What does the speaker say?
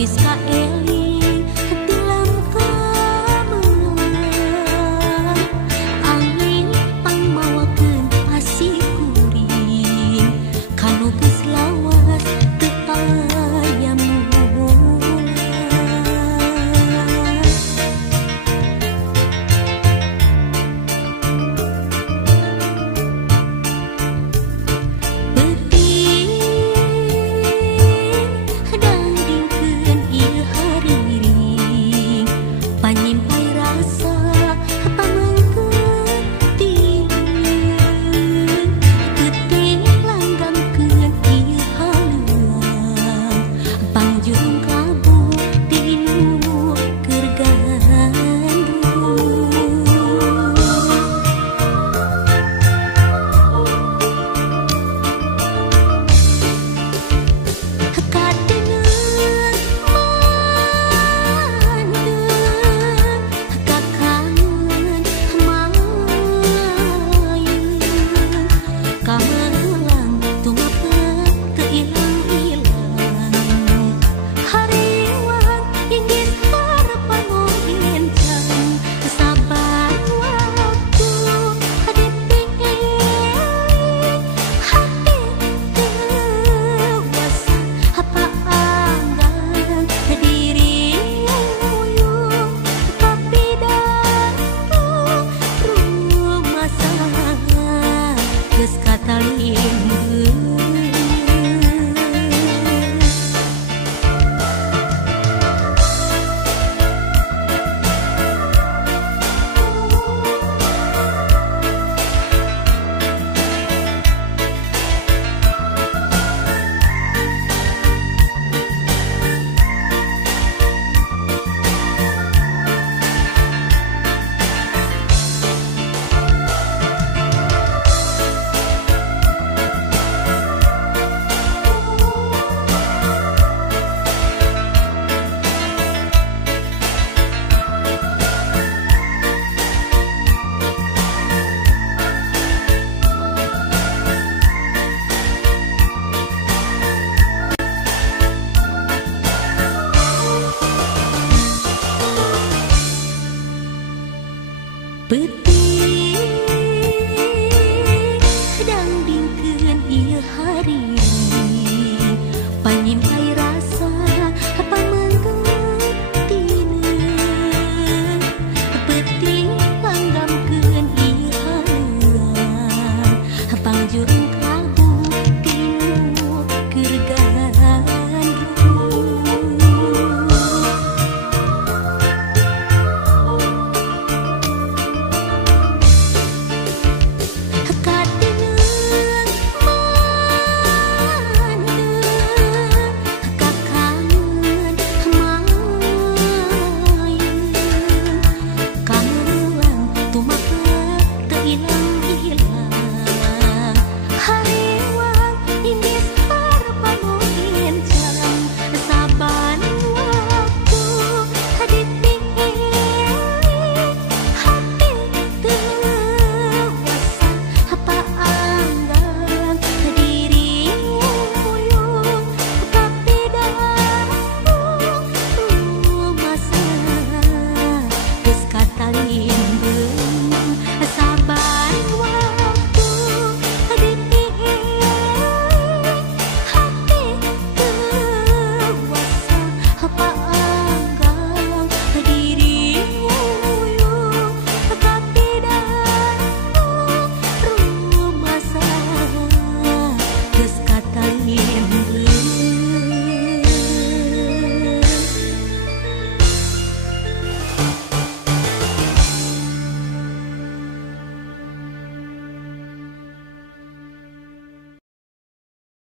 Awis ka eling tilam kameungan angin pangmawakeun asih kuring kanu geus lawas teu aya mulan. Panyimpai rasa pamengkeun tieuing teuting langgangkeun ieu haluang pangjung kabu tinu keur gandrung. Kadengeun kamelang tumapet teu ilang-ilang hariwang inggis harapan encang sabar waktu dipingin hati dewasa paanggan diri uyung tapi datang rumah sangat geus katalimbeun. Peuting dangdingkeun ieu hariring panyimpai rasa pamengkeun tineung peuting langgamkeun ieu haluang pangjurung kabu tinu keur gandrung. Apa